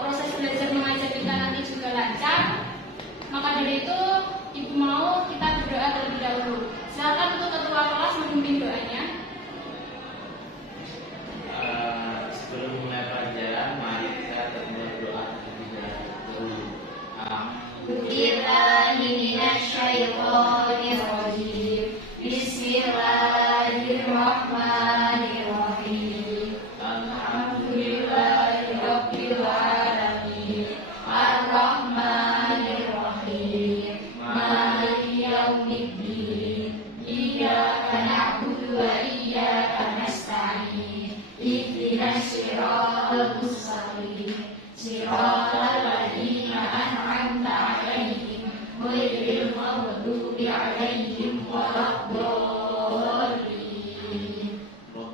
proses belajar mengajar kita nanti juga lancar. Maka dari itu, Ibu mau kita berdoa terlebih dahulu. Silakan untuk ketua kelas memimpin doanya. Sebelum mulai pelajaran, mari kita berdoa terlebih dahulu. Bismillahirrahmanirrahim. Bismillahirrahmanirrahim. Alhamdulillahirabbil alamin. Ar-Rahmanirrahim. Maliki yaumiddin. Iyyaka na'budu wa iyyaka nasta'in. Ihdinas siratal mustaqim. Siratal ladzina an'amta 'alaihim ghairil maghdubi 'alaihim waladdallin.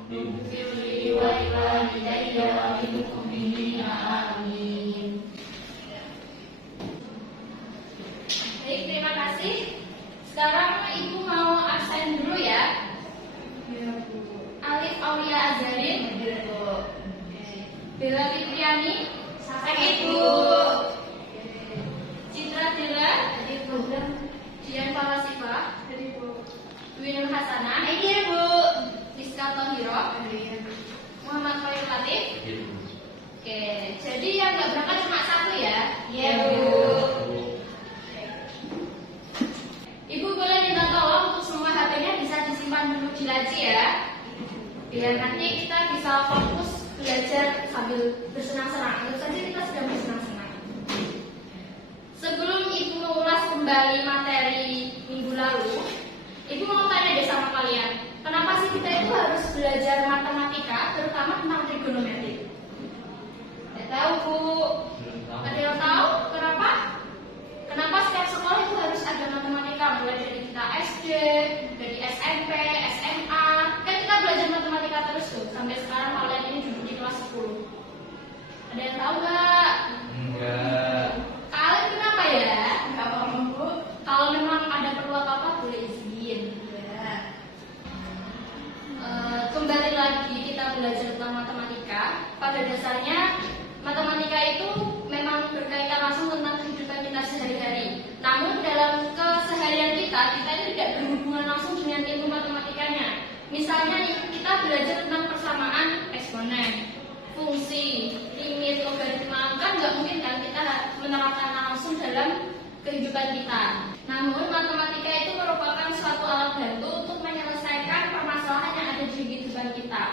Ighfir li wa liwalidayya wa lil mu'minina amin. Baik, terima kasih. Sekarang Ibu mau absen dulu ya. Alif Aulia Azharin, Bella Fitriani, Ibu. Citra Dela, Dian Falasifa, Dwi Nur Hasanah, Ibu. Rizka Tohiro, Muhammad Khalil Latif. Oke, jadi yang nggak berangkat cuma satu ya? Iya, Bu. Ibu boleh minta tolong untuk semua HP-nya bisa disimpan dulu di laci ya, biar nanti kita bisa fokus belajar sambil bersenang-senang. Tentu saja kita sedang bersenang-senang. Sebelum Ibu mengulas kembali materi minggu lalu, Ibu mau tanya deh sama kalian, kenapa sih kita itu harus belajar matematika, terutama tentang trigonometri? Tidak tahu, Bu. Ada yang tahu kenapa? Kenapa setiap sekolah itu harus ada matematika, mulai dari kita SD, dari SMP, SMA, kan kita belajar matematika terus tuh, sampai sekarang kalian ini duduk di kelas 10. Ada yang tahu nggak? Enggak. Kalian kenapa ya? Nggak apa-apa, Bu. Kalau memang ada perlu apa-apa boleh izin. Ya. Kembali lagi kita belajar tentang matematika. Pada dasarnya matematika itu memang berkaitan langsung tentang kehidupan kita sehari-hari. Namun dalam keseharian kita itu tidak berhubungan langsung dengan ilmu matematikanya. Misalnya nih, kita belajar tentang persamaan eksponen, fungsi, limit, logaritma, kan nggak mungkin kan kita menerapkan langsung dalam kehidupan kita. Namun matematika itu merupakan suatu alat bantu untuk menyelesaikan permasalahan yang ada di kehidupan kita.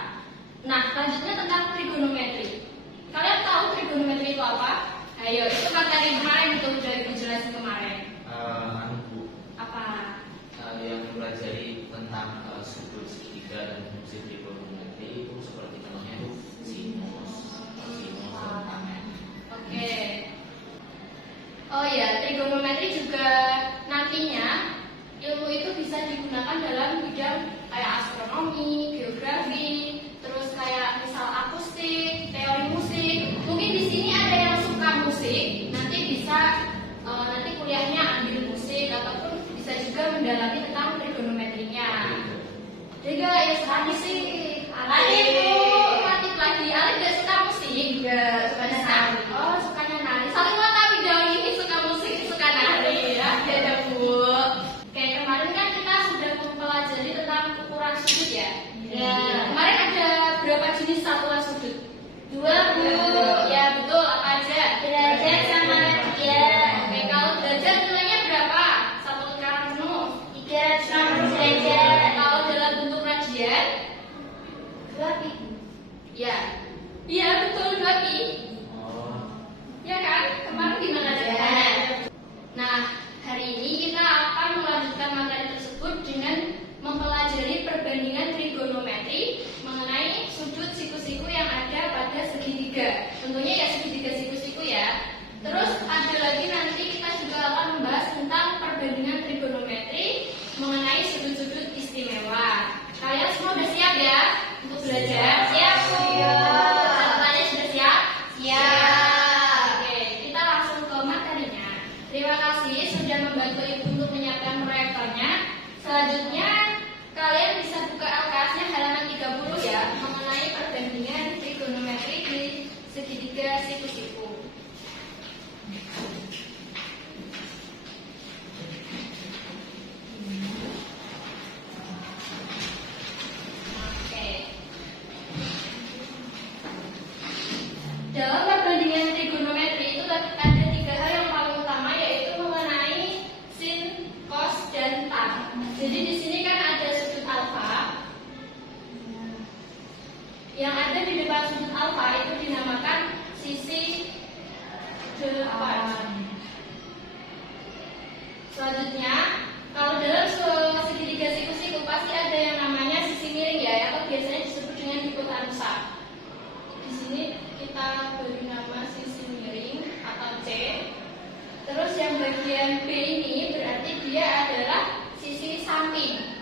Nah, selanjutnya tentang trigonometri. Kalian tahu trigonometri itu apa? Ayo, itu materi kemarin itu udah Ibu jelasin kemarin. Bu. Apa? Yang mempelajari tentang sudut segitiga dan fungsi trigonometri itu seperti contohnya itu sinus, dan tangen. Oke. Oh ya, trigonometri juga nantinya ilmu itu bisa digunakan dalam bidang kayak astronomi, geografi, terus kayak misal akustik, teori musik. Mungkin di sini ada yang suka musik, nanti bisa nanti kuliahnya ambil musik ataupun bisa juga mendalami tentang trigonometrinya. Juga ya suka musik. Alif, Latif lagi. Alif gak suka musik? Gak suka nari. Oh, sukanya nari. Saling melengkapi dong, ini suka musik, suka nari ya. Ya, Bu. Kayak kemarin kan kita sudah mempelajari tentang ukuran sudut ya. Ya. Kemarin ada berapa jenis satuan sudut? 2, Bu. Ya, betul. Apa aja? Derajat sama radian. Oke, kalau derajat nilainya berapa? Satu lingkaran penuh. 360 derajat. Kalau dalam bentuk radian? sofa itu dinamakan sisi depan. Selanjutnya, kalau dalam segitiga siku-siku pasti ada yang namanya sisi miring ya, atau biasanya disebut dengan hipotenusa. Di sini kita beri nama sisi miring atau C. Terus yang bagian B ini berarti dia adalah sisi samping.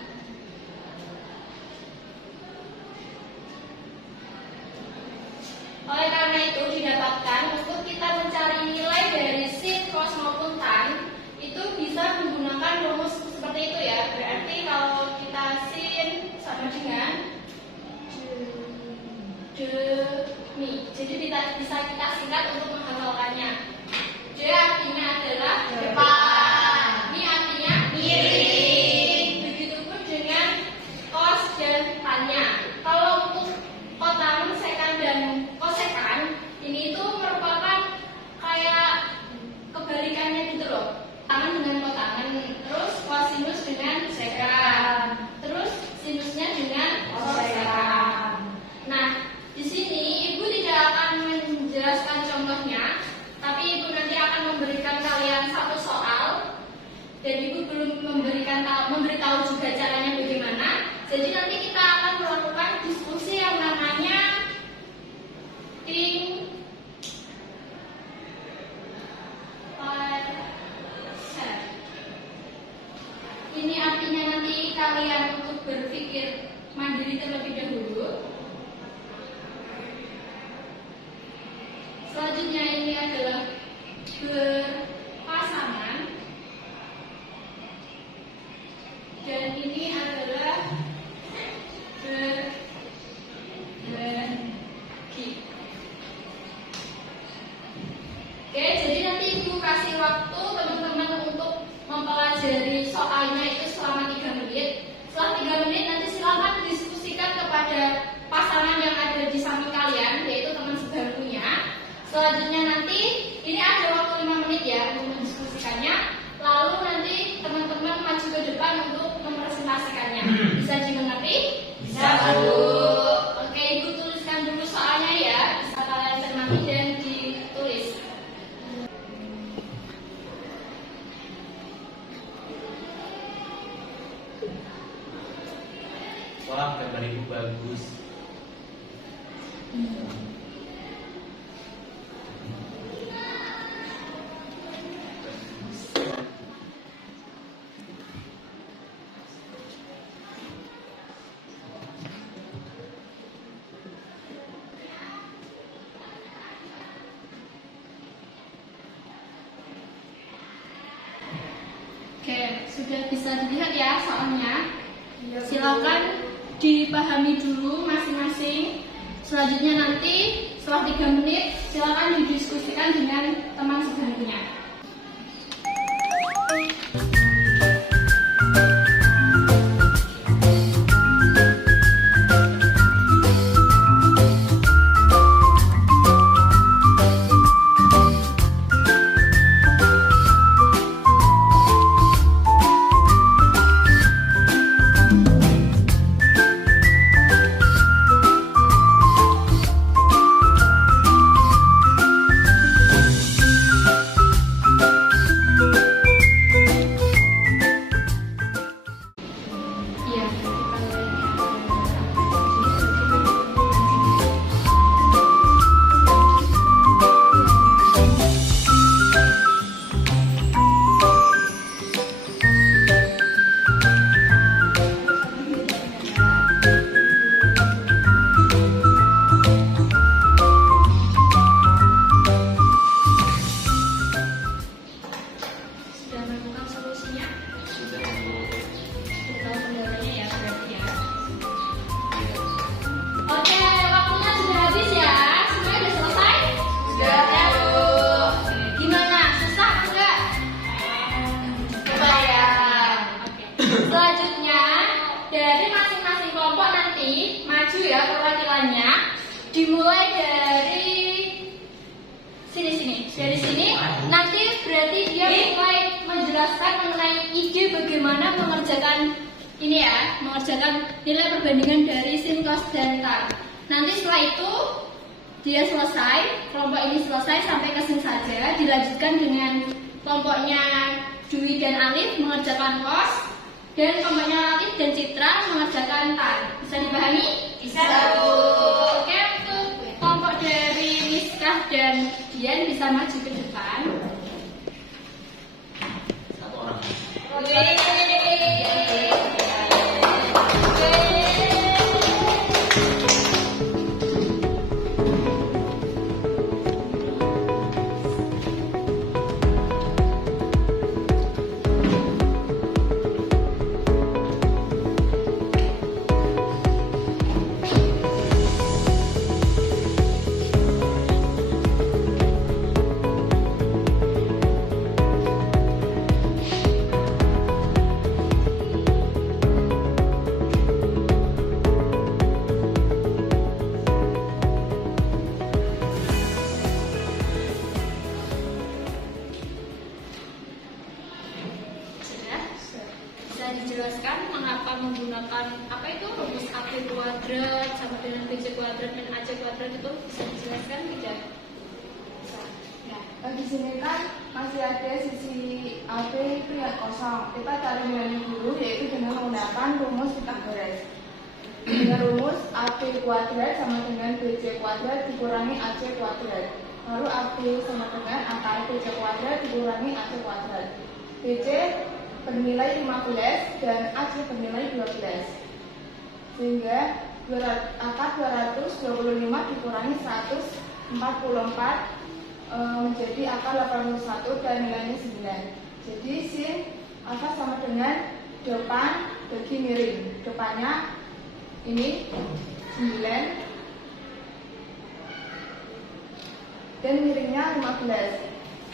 Oleh karena itu didapatkan untuk kita mencari nilai dari sin, cos maupun tan itu bisa menggunakan rumus seperti itu ya. Berarti kalau kita sin sama dengan demi. Jadi bisa kita singkat untuk menghafalkannya. D artinya adalah depan. Ini artinya miring. Begitupun dengan cos dan tannya. Kalau untuk kotan, sekan dan kosekan ini itu merupakan kayak kebalikannya gitu loh. Tangan dengan kotangan, terus kosinus dengan sekan, terus sinusnya dengan kosekan. Nah, di sini ibu tidak akan menjelaskan contohnya, tapi ibu nanti akan memberikan kalian satu soal dan ibu belum memberitahu juga caranya bagaimana. Jadi nanti kita akan melakukan diskusi yang namanya ini artinya nanti kalian untuk berpikir mandiri terlebih dahulu. Selanjutnya ini adalah berpasangan dan ini adalah berbagi. Oke, jadi nanti ibu kasih waktu teman-teman untuk mempelajari soalnya itu selama 3 menit. Setelah 3 menit nanti silakan diskusikan kepada pasangan yang ada di samping kalian, yaitu teman sebangkunya. Selanjutnya nanti ini ada waktu 5 menit ya untuk mendiskusikannya. Lalu nanti teman-teman maju ke depan untuk mempresentasikannya. Bisa dimengerti? Bisa, Bu. Oke, ibu tuliskan dulu soalnya ya. Bisa kalian cermati dan ditulis. Wah, gambar ibu bagus. Oke, sudah bisa dilihat ya soalnya. Silakan dipahami dulu masing-masing. Selanjutnya nanti setelah 3 menit silakan didiskusikan dengan teman sebangkunya. dimulai dari sini. Dari sini nanti berarti dia mulai menjelaskan mengenai ide bagaimana mengerjakan ini ya, mengerjakan nilai perbandingan dari sin, cos, dan tan. Nanti setelah itu dia selesai, kelompok ini selesai sampai ke sini saja. Dilanjutkan dengan kelompoknya Dwi dan Alif mengerjakan kos, dan kelompoknya Alif dan Citra mengerjakan tan. Bisa dipahami? Bisa, Bu. Oke, untuk kelompok dari Miskah dan Dian bisa maju ke depan. Satu orang. Sudah? Bisa dijelaskan mengapa menggunakan apa itu rumus AB kuadrat sama dengan BC kuadrat dan AC kuadrat itu bisa dijelaskan tidak? Nah, di sini kan masih ada sisi AB itu yang kosong. Kita cari nilainya dulu, yaitu dengan menggunakan rumus Pythagoras. Dengan rumus AB kuadrat sama dengan BC kuadrat dikurangi AC kuadrat. Lalu AB sama dengan akar BC kuadrat dikurangi AC kuadrat. BC bernilai 15 dan AC bernilai 12. Sehingga akar 225 dikurangi 144 menjadi akar 81 dan nilainya 9. Jadi sin alfa sama dengan depan bagi miring. Depannya ini 9 dan miringnya 15.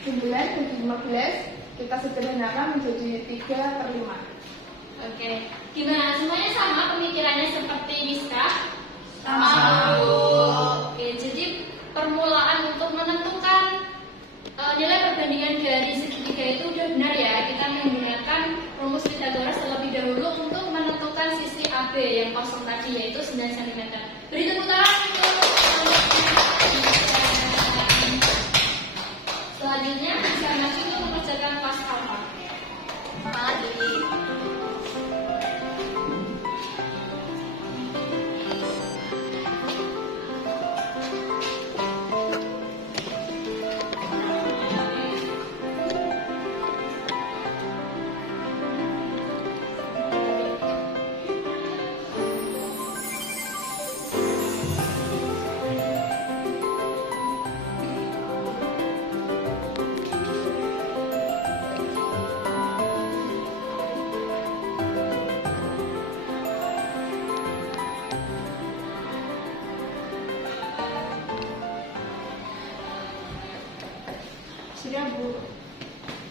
9 bagi 15 kita sederhanakan menjadi 3/5. Oke, gimana? Semuanya sama pemikirannya seperti Miskah? Sama, Bu. Oke, jadi permulaan untuk menentukan nilai perbandingan dari segitiga itu udah benar ya. Kita menggunakan rumus Pythagoras terlebih dahulu untuk menentukan sisi AB yang kosong tadi, yaitu 9 cm. Beri tepuk tangan untuk selanjutnya bisa maju untuk mengerjakan kelas alfa. Semangat, Didi. Sudah, Bu.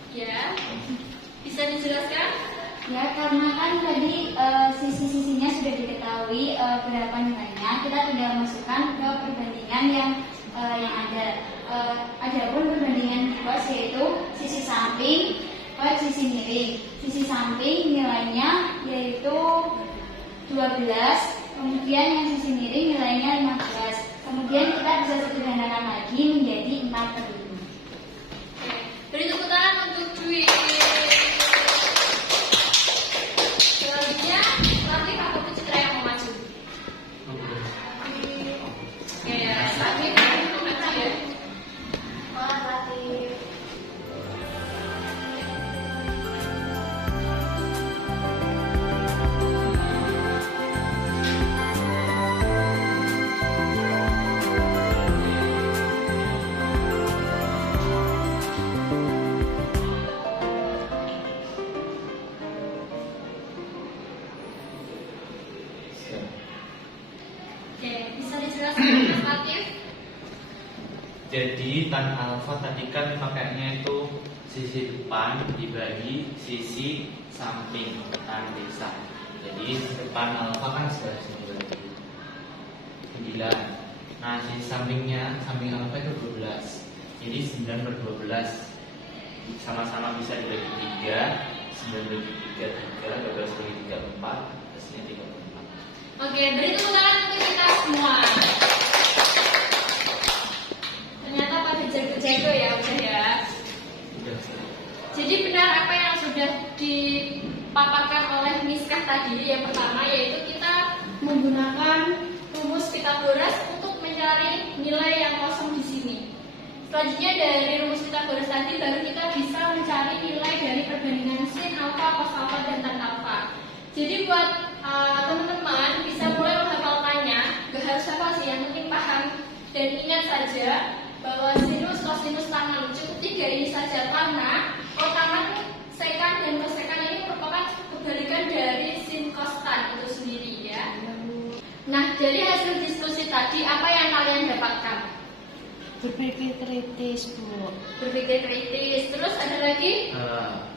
Ya, bisa dijelaskan? Ya, karena kan tadi sisi-sisinya sudah diketahui berapa nilainya, kita tinggal masukkan ke perbandingan yang ada. Adapun perbandingan kos yaitu sisi samping per sisi miring. Sisi samping nilainya yaitu 12, kemudian yang sisi miring nilainya 15. Kemudian kita bisa sederhanakan lagi menjadi 4/5. Beri tepuk tangan untuk Dwi. Selanjutnya, Latif atau Citra yang mau maju? Oke ya, Latif mau maju ya. Semangat, Latif. Oke, bisa dijelaskan Mas Latif? Jadi tan alfa tadi kan pakainya itu sisi depan dibagi sisi samping tan bisa. Jadi depan alfa kan sudah 9. Nah sisi sampingnya, samping alfa itu 12. Jadi 9/12 sama-sama bisa dibagi 3. 9 bagi 3 3, 12 bagi 3 4, hasilnya 34. Oke, beri tepuk tangan untuk kita semua. jago ya, udah ya. Udah. Jadi benar apa yang sudah dipaparkan oleh Miskah tadi. Yang pertama yaitu kita menggunakan rumus Pitagoras untuk mencari nilai yang kosong di sini. Selanjutnya dari rumus Pitagoras tadi baru kita bisa mencari nilai dari perbandingan sin, alfa, cos alfa, dan tan alfa. Jadi buat teman-teman bisa mulai menghafalkannya, gak harus hafal sih, yang penting paham dan ingat saja bahwa sinus, kosinus, tangen cukup 3 ini saja karena tangen, sekan, dan kosekan ini merupakan kebalikan dari sin, cos, tan itu sendiri ya. Nah, dari hasil diskusi tadi apa yang kalian dapatkan? Berpikir kritis, Bu. Berpikir kritis. Terus ada lagi?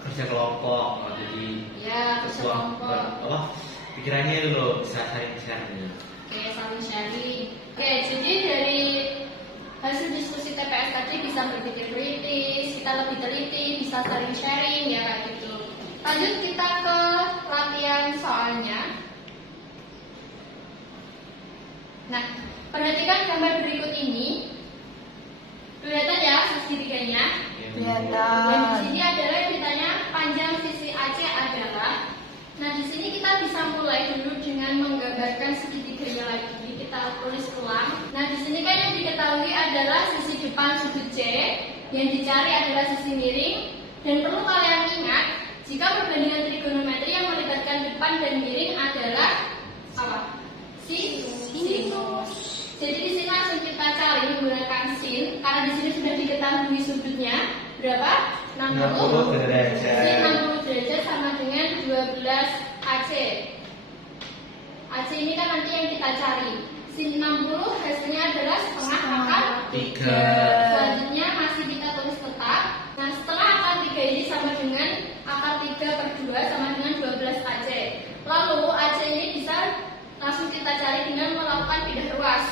Kerja kelompok, jadi Ya, kerja kelompok. pikirannya itu loh bisa sharing. Oke, saling sharing. Oke, jadi dari hasil diskusi TPS tadi bisa berpikir kritis, kita lebih teliti, bisa saling sharing ya kayak gitu. Lanjut kita ke latihan soalnya. Nah, perhatikan gambar berikut ini. Kelihatan ya segitiganya. Dan di sini adalah yang ditanya panjang sisi AC adalah. Nah, di sini kita bisa mulai dulu dengan menggambarkan segitiganya lagi. Kita tulis ulang. Nah, di sini kan yang diketahui adalah sisi depan sudut C, yang dicari adalah sisi miring. Dan perlu kalian ingat, jika perbandingan trigonometri yang melibatkan depan dan miring adalah apa? Sinus. Jadi di sini langsung kita cari menggunakan sin, karena di sini sudah diketahui sudutnya berapa? 60 derajat. Sin 60 derajat sama dengan 12 AC. AC ini kan nanti yang kita cari. Sin 60 hasilnya adalah setengah akar 3. Selanjutnya masih kita tulis tetap. Nah, setengah akar 3 ini sama dengan akar 3/2 sama dengan 12 AC. Lalu AC ini bisa langsung kita cari dengan melakukan pindah ruas,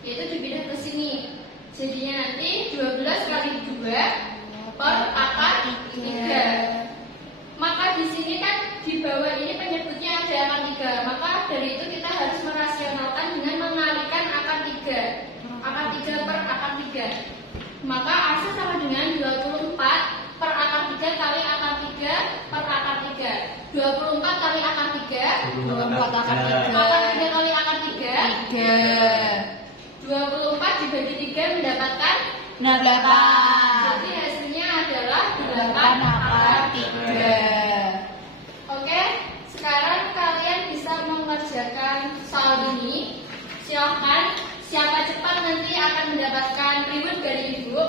yaitu dipindah ke sini. Jadinya nanti 12 kali 2 per akar 3. Maka di sini kan di bawah ini penyebutnya ada akar 3. Maka dari itu kita harus merasionalkan dengan mengalihkan akar 3. Akar 3 per akar 3. Maka AC sama dengan 24 per akar 3 kali akar 3 per akar 3. 24 kali akar 3. 24 akar 3. Akar 3 kali akar 3. 3. 24 dibagi 3 mendapatkan 8. Jadi hasilnya adalah 8 akar 3. Oke, sekarang kalian bisa mengerjakan soal ini. Silahkan, siapa cepat nanti akan mendapatkan reward dari ibu.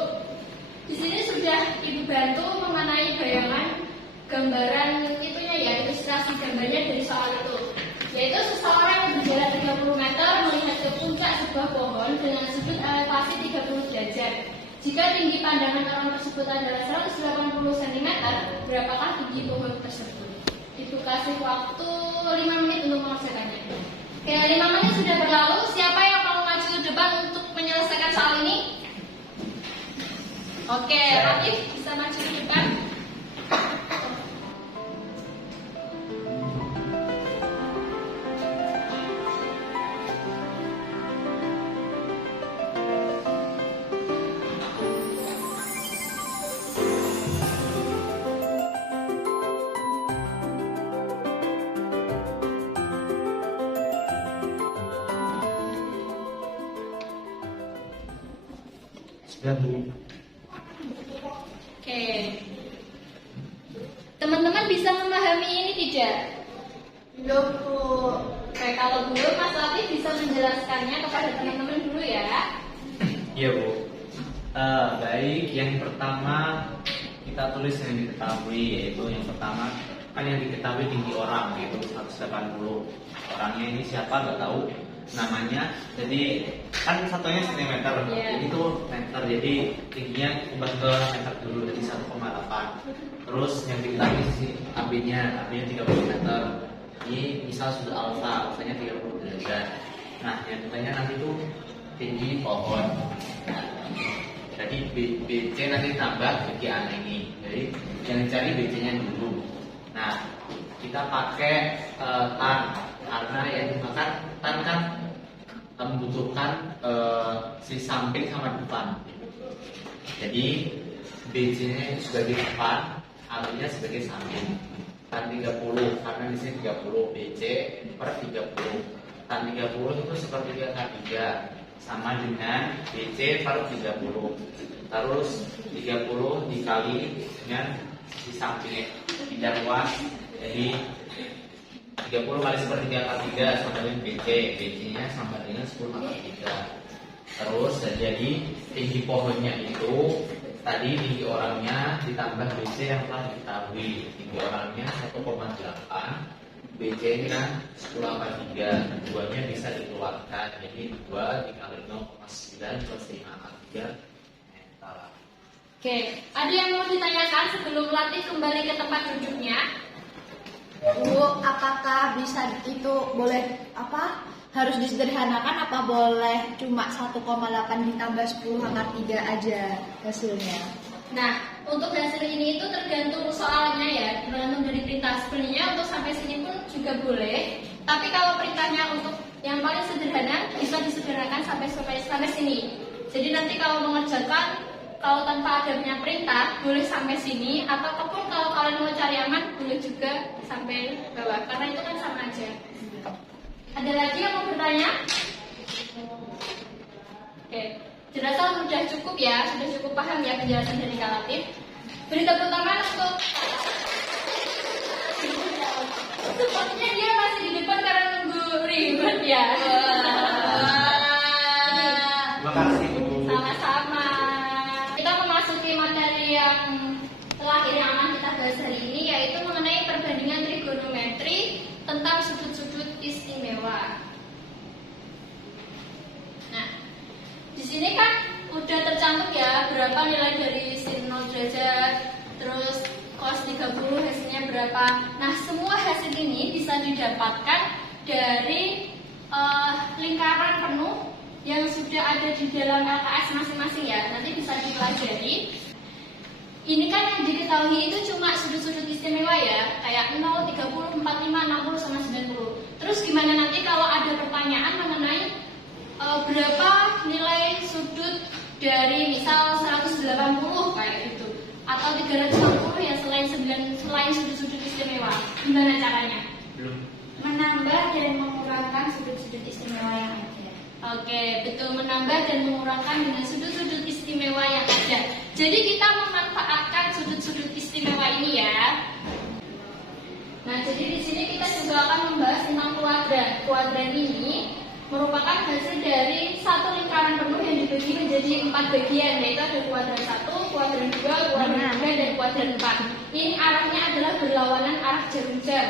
Di sini sudah ibu bantu mengenai bayangan gambaran itunya ya, ilustrasi gambarnya dari soal itu. Yaitu seseorang yang berjalan 30 meter melihat ke puncak sebuah pohon dengan sudut elevasi 30 derajat. Jika tinggi pandangan orang tersebut adalah 180 cm, berapakah tinggi pohon tersebut? Ibu kasih waktu 5 menit untuk mengerjakannya. Oke, 5 menit sudah berlalu. Siapa yang mau maju ke depan untuk menyelesaikan soal ini? Oke, Latif bisa maju ke depan. Sudah, Bu. Oke. Teman-teman bisa memahami ini tidak? Belum, Bu. Oke, kalau belum, Mas Latif bisa menjelaskannya kepada teman-teman dulu ya. Iya, Bu. Baik, yang pertama kita tulis yang diketahui, yaitu yang pertama kan yang diketahui tinggi orang, yaitu 180. Orangnya ini siapa nggak tahu namanya. Jadi kan satunya cm, ini tuh meter, jadi tingginya ubah ke meter dulu, jadi 1,8. Terus yang diketahui sisi AB-nya 30 meter. Ini misal sudah alfanya 30 derajat. Nah, yang ditanya nanti tuh tinggi pohon. Jadi BC nanti tambah bagian ini. Jadi yang dicari BC-nya dulu. Nah, kita pakai tan, karena yang dimakan tan kan membutuhkan si samping sama depan. Jadi BC-nya sebagai depan, AB-nya sebagai samping. Tan 30, karena di sini 30, BC per 30. Tan 30 itu sepertiga K3, sama dengan BC per 30. Terus 30 dikali dengan di sampingnya tidak luas, jadi 30 kali sepertiga K3 sama dengan BC. BC-nya sama dengan 10 K3. Terus jadi tinggi pohonnya itu tadi tinggi orangnya ditambah BC yang telah diketahui. Tinggi orangnya 1,8, BC-nya 10,3. Keduanya bisa dikeluarkan. Jadi 2 dikali 0,9 plus 5,3 meter. Oke, ada yang mau ditanyakan sebelum latih kembali ke tempat duduknya? Bu, apakah bisa itu boleh apa? Harus disederhanakan apa boleh cuma 1,8 ditambah 10 akar 3 aja hasilnya? Nah, untuk hasil ini itu tergantung soalnya ya, tergantung dari perintah. Sebenarnya untuk sampai sini pun juga boleh. Tapi kalau perintahnya untuk yang paling sederhana bisa disederhanakan sampai sini. Jadi nanti kalau mengerjakan, kalau tanpa adanya perintah boleh sampai sini, ataupun kalau kalian mau cari aman boleh juga sampai bawah, karena itu kan sama aja. Ada lagi yang mau bertanya? Oke, jelaskan sudah cukup ya, sudah cukup paham ya penjelasan dari Kak Latif. Beri tepuk tangan untuk. Sepertinya dia masih di depan karena nunggu ribet ya. Terima kasih Bu. Sama-sama. Kita memasuki materi yang terakhir yang akan kita bahas hari ini, yaitu mengenai perbandingan trigonometri tentang sudut-sudut istimewa. Nah, di sini kan udah tercantum ya berapa nilai dari sin 0 derajat, terus cos 30 hasilnya berapa. Nah, semua hasil ini bisa didapatkan dari lingkaran penuh yang sudah ada di dalam LKS masing-masing ya. Nanti bisa dipelajari. Ini kan yang diketahui itu cuma sudut-sudut istimewa ya, kayak 0, 30, 45, 60, sama 90. Terus gimana nanti kalau ada pertanyaan mengenai berapa nilai sudut dari misal 180 kayak gitu, atau 360 yang selain sudut-sudut istimewa, gimana caranya? Belum. Menambah dan mengurangkan sudut-sudut istimewa yang ada. Oke, betul, menambah dan mengurangkan dengan sudut-sudut istimewa yang ada. Jadi kita memanfaatkan sudut-sudut istimewa ini ya. Nah, jadi di sini kita juga akan membahas tentang kuadran. Kuadran ini merupakan hasil dari satu lingkaran penuh yang dibagi menjadi 4 bagian, yaitu ada kuadran 1, kuadran 2, kuadran 3, dan kuadran 4. Ini arahnya adalah berlawanan arah jarum jam.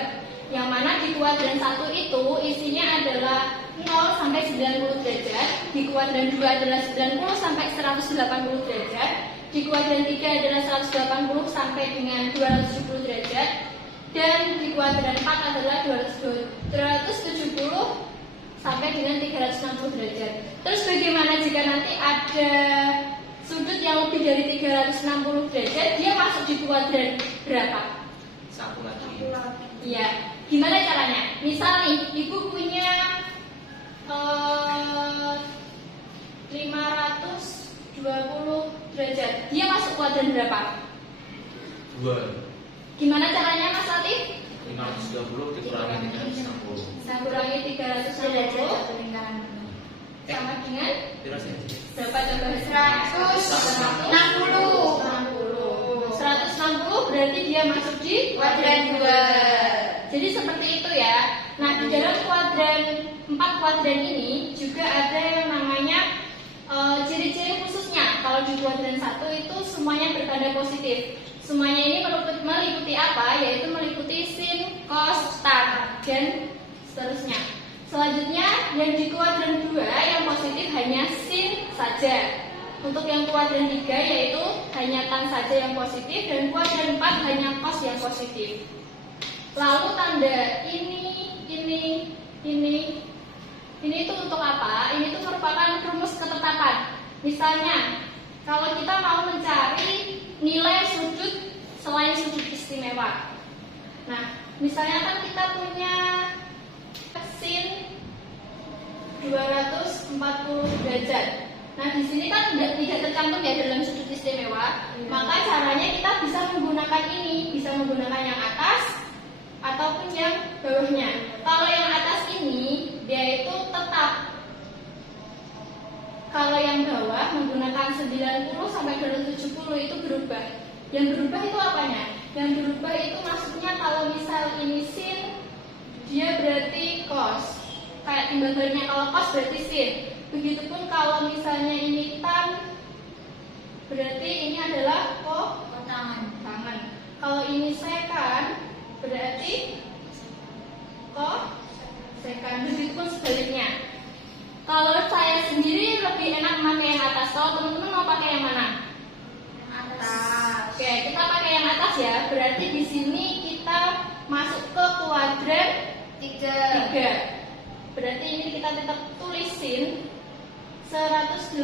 Yang mana di kuadran 1 itu isinya adalah 0 sampai 90 derajat, di kuadran 2 adalah 90 sampai 180 derajat, di kuadran 3 adalah 180 sampai dengan 270 derajat, dan di kuadran 4 adalah 270 sampai dengan 360 derajat. Terus bagaimana jika nanti ada sudut yang lebih dari 360 derajat, dia masuk di kuadran berapa? Satu lagi. Iya, gimana caranya? Misal nih, ibu punya 520 derajat, dia masuk kuadran berapa? 2. Gimana caranya Mas Latif? 520 dikurangi 360. Saya kurangi 360 Derajat lingkaran penuh. sama dengan Berapa? berapa coba? 160 berarti dia masuk di Kuadran 2. Jadi seperti itu ya. Nah, di dalam kuadran 4 kuadran ini juga ada yang namanya ciri-ciri khususnya. Kalau di kuadran 1 itu semuanya bertanda positif. Semuanya ini meliputi apa? Yaitu meliputi sin, cos, tan, dan seterusnya. Selanjutnya yang di kuadran 2 yang positif hanya sin saja. Untuk yang kuadran 3 yaitu hanya tan saja yang positif, dan kuadran 4 hanya cos yang positif. Lalu tanda ini itu untuk apa? Ini itu merupakan rumus ketetapan. Misalnya, kalau kita mau mencari nilai sudut selain sudut istimewa. Nah, misalnya kan kita punya sin 240 derajat. Nah, di sini kan tidak tercantum ya dalam sudut istimewa. Maka caranya kita bisa menggunakan ini, bisa menggunakan yang atas ataupun yang bawahnya. Kalau yang atas ini dia itu tetap. Kalau yang bawah menggunakan 90 sampai 270 itu berubah. Yang berubah itu apanya? Yang berubah itu maksudnya kalau misal ini sin, dia berarti cos. Kayak timbal baliknya, kalau cos berarti sin. Begitupun kalau misalnya ini tan, berarti ini adalah tangan. Kalau ini sekan, berarti sekan. Begitupun sebaliknya. Kalau saya sendiri lebih enak pakai yang atas. Kalau teman-teman mau pakai yang mana? Atas. Oke, kita pakai yang atas ya. Berarti di sini kita masuk ke kuadran 3. Berarti ini kita tetap tulisin 180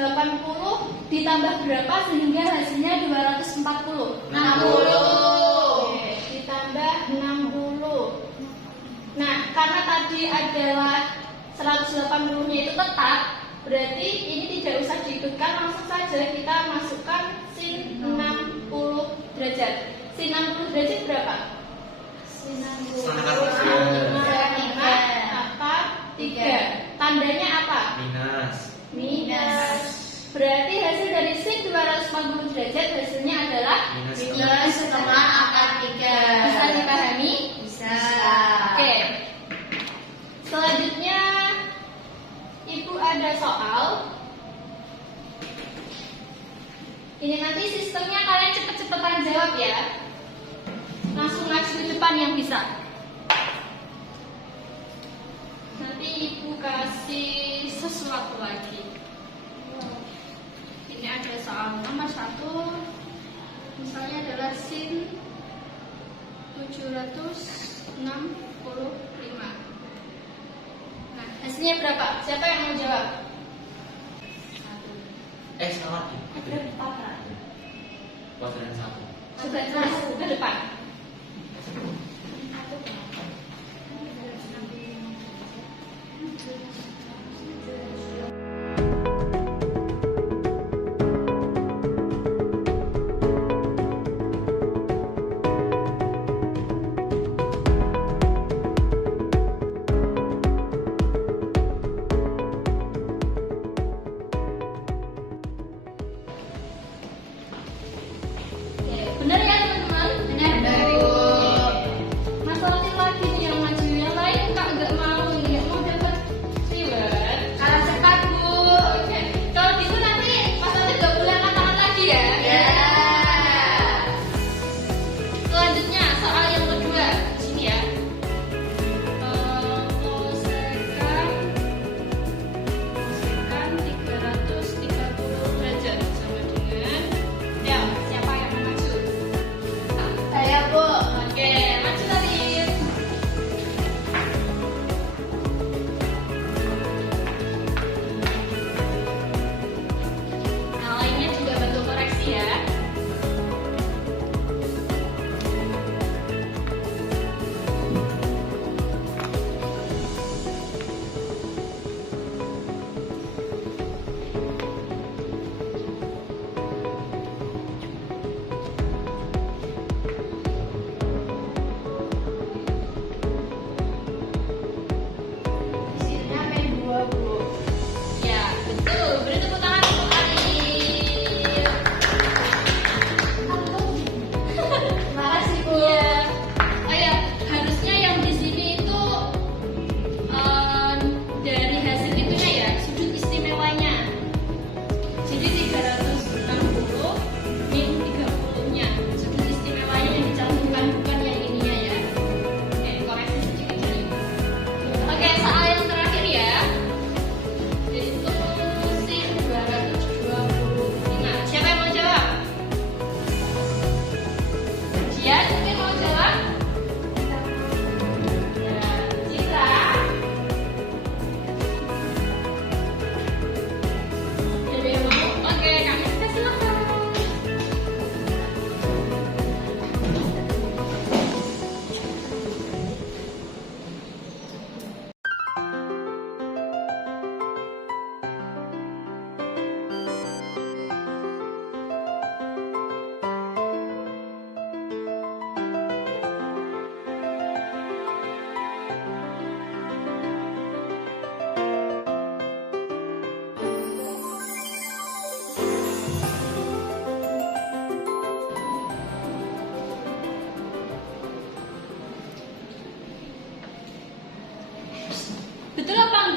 ditambah berapa sehingga hasilnya 240? 60. Oke, ditambah 60. Nah, karena tadi adalah 180-nya itu tetap, berarti ini tidak usah diikutkan, langsung saja kita masukkan sin 60 derajat. Sin 60 derajat berapa? Sin 60 3. Tandanya apa? Minus. Berarti hasil dari sin 240 derajat hasilnya adalah Minus setengah akar 3. Bisa dipahami? Bisa. Oke. Selanjutnya Ibu ada soal. Ini nanti sistemnya kalian cepet-cepetan jawab ya. Langsung maju ke depan yang bisa. Nanti Ibu kasih sesuatu lagi. Ini ada soal nomor 1. Misalnya adalah sin 765. Nah, hasilnya berapa? Siapa yang mau jawab? Salah. Kuadran 1. Coba terus ke depan. Benar ya teman-teman? Benar, Bu. Masalahnya lagi nih yang maju, yang lain kak nggak mau dapat viewer.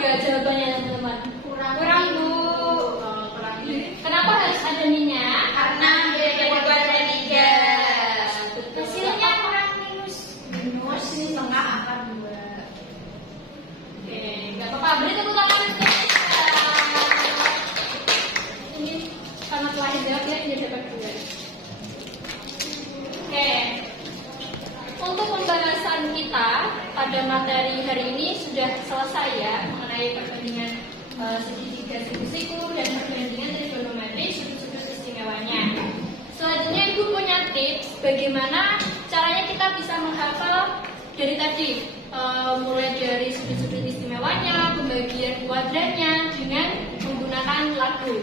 enggak jawabannya teman-teman? Kurang, Bu. kurang. Kenapa harus ada minyak? Karena daripada 3. Hasilnya kurang minus. Minus setengah akar 2. Oke, nggak apa-apa. Beri tepuk tangan untuk kita. Ini karena telah dijawab ya, jadi dapat 2. Oke, untuk pembahasan kita pada materi hari ini sudah selesai ya, mengenai perbandingan segitiga siku-siku dan perbandingan trigonometri sudut-sudut istimewanya. Selanjutnya Ibu punya tips bagaimana caranya kita bisa menghafal dari tadi, mulai dari sudut-sudut istimewanya, pembagian kuadrannya dengan menggunakan lagu.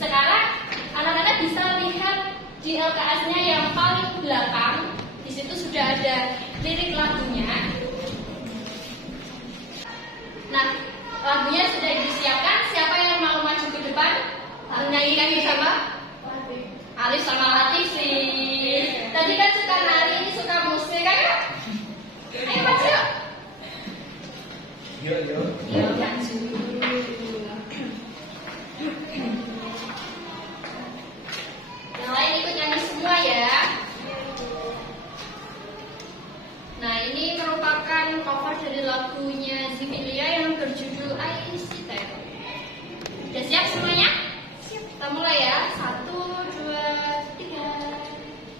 Sekarang anak-anak bisa lihat di LKS-nya yang paling belakang. Di situ sudah ada lirik lagunya. Nah, lagunya sudah disiapkan. Siapa yang mau maju ke depan menyanyikan bersama? Alif sama Latif sih. Tadi kan suka nari, ini suka musik kan? Ayo maju. Yuk. Yuk maju. Yang lain ikut nyanyi semua ya. Nah, ini merupakan cover dari lagunya Zivilia yang berjudul I See That. Udah siap semuanya? Siap. Kita mulai ya. 1, 2, 3.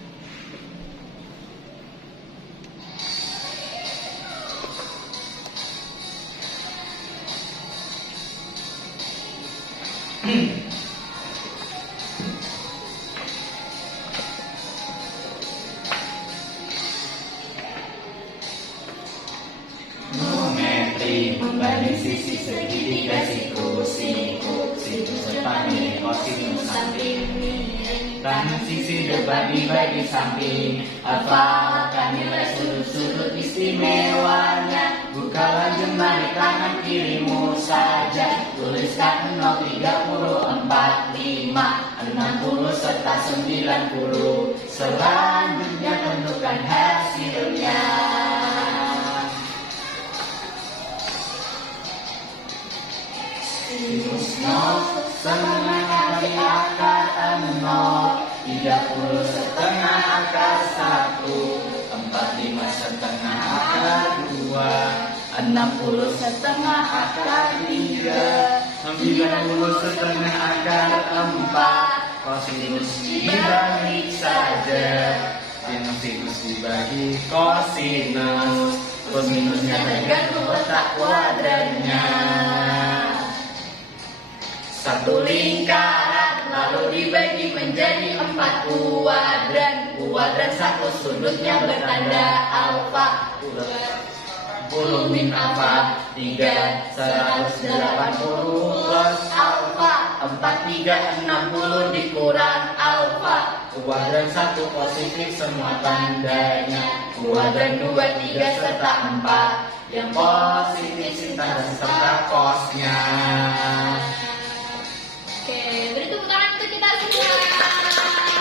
Geometri membanding sisi segitiga siku-siku, sinus depan miring kosinus samping miring, kanan sisi depan dibagi samping. Hafalkan nilai sudut-sudut istimewanya, bukalah jemari kanan kirimu saja. Tuliskan 0, 30, 45, 60 serta 90. Selanjutnya tentukan hasilnya. Sinus 0 setengah kali akar 0, 30 setengah akar 1, 45 setengah akar 2, 60 setengah akar 3, 90 setengah akar 4. Kosinus dibagi saja, sinus dibagi kosinus, kosinusnya tergantung letak kuadrannya. Satu lingkaran lalu dibagi menjadi 4 kuadran. Kuadran satu sudutnya bertanda alfa. 10 min alfa 3, 180 plus alfa 4, 3, 60 dikurang alfa. Kuadran 1 positif semua tandanya. Kuadran 2, 3 serta 4 yang positif tanda serta kosnya. Oke, beri tepuk tangan untuk kita semua.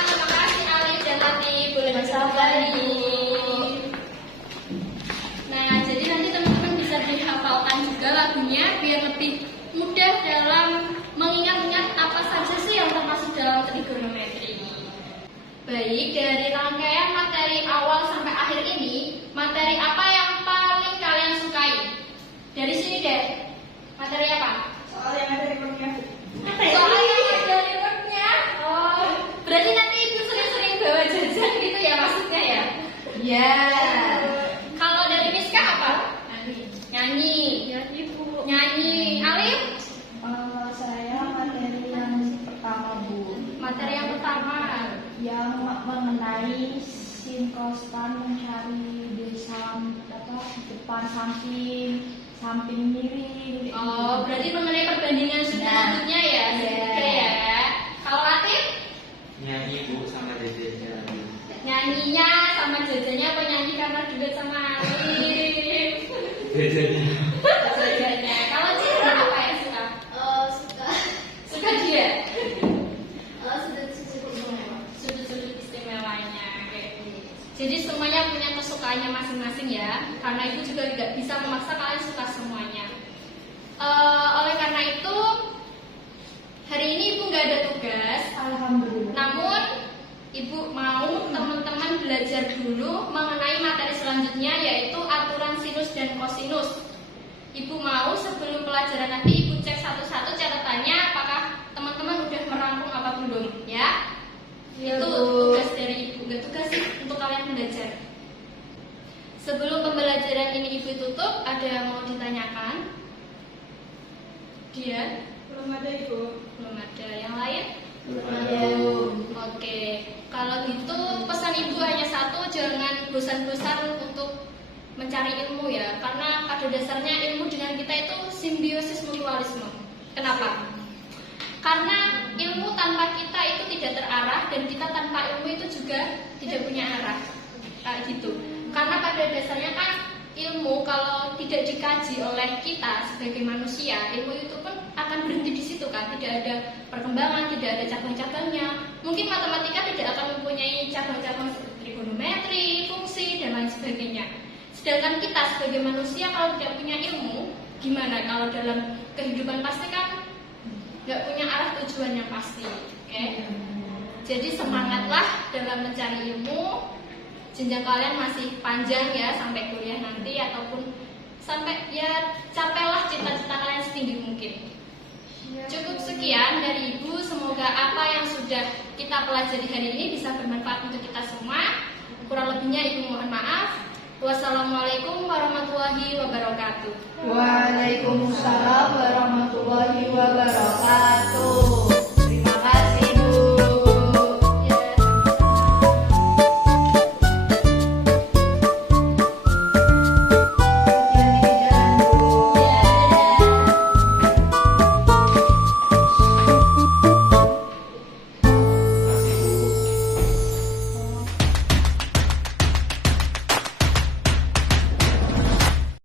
Terima kasih Alif dan Latif, boleh bersabari. Nah, jadi nanti teman-teman bisa dihafalkan juga lagunya biar lebih mudah dalam mengingat-ingat apa saja sih yang termasuk dalam trigonometri. Baik, dari rangkaian materi awal sampai akhir ini, materi apa yang paling kalian sukai? Dari sini deh, materi apa? Soal yang ada di rekodnya. Soalnya dari webnya. Oh, berarti nanti ibu sering-sering bawa jajan gitu ya maksudnya ya? Ya. Kalau dari Miska apa? Nyanyi. Nyanyi. Alif? Saya materi yang pertama, Bu. Materi yang pertama. Yang mengenai sinkostan mencari di depan samping miring. Oh, berarti mengenai perbandingan sudut-sudutnya ya? Oke ya. Kalau Latif? Nyanyi Bu sama jajannya. Nyanyinya sama jajannya apa nyanyi karena duet sama Alif? Jajannya. Jajannya. Kalau Citra apa ya suka? Suka. Suka dia? Sudut-sudut Istimewanya. Oke. Jadi semuanya punya kesukaannya masing-masing ya. Karena itu juga tidak bisa memaksa kalian suka semuanya. Oleh karena itu, hari ini Ibu nggak ada tugas. Alhamdulillah. Namun, Ibu mau teman-teman belajar dulu mengenai materi selanjutnya, yaitu aturan sinus dan kosinus. Ibu mau sebelum pelajaran nanti Ibu cek satu-satu catatannya, apakah teman-teman udah merangkum apa belum, ya? Iya, Itu Bu. tugas dari Ibu, nggak tugas sih untuk kalian belajar. Sebelum pembelajaran ini Ibu tutup, ada yang mau ditanyakan? Dia? Belum ada Ibu. Belum ada. Yang lain? Belum. Oke, kalau gitu pesan Ibu hanya satu, jangan bosan-bosan untuk mencari ilmu ya, karena pada dasarnya ilmu dengan kita itu simbiosis mutualisme. Kenapa? Karena ilmu tanpa kita itu tidak terarah, dan kita tanpa ilmu itu juga tidak punya arah, kayak gitu. Karena pada dasarnya kan ilmu kalau tidak dikaji oleh kita sebagai manusia, ilmu itu pun akan berhenti di situ kan, tidak ada perkembangan, tidak ada cabang-cabangnya. Mungkin matematika tidak akan mempunyai cabang-cabang seperti trigonometri, fungsi dan lain sebagainya. Sedangkan kita sebagai manusia kalau tidak punya ilmu, gimana kalau dalam kehidupan pasti kan nggak punya arah tujuan yang pasti, oke? Jadi semangatlah dalam mencari ilmu. Jenjang kalian masih panjang ya sampai kuliah nanti, ataupun sampai ya capailah cita-cita kalian setinggi mungkin. Cukup sekian dari Ibu, semoga apa yang sudah kita pelajari hari ini bisa bermanfaat untuk kita semua. Kurang lebihnya Ibu mohon maaf. Wassalamualaikum warahmatullahi wabarakatuh. Waalaikumsalam warahmatullahi wabarakatuh.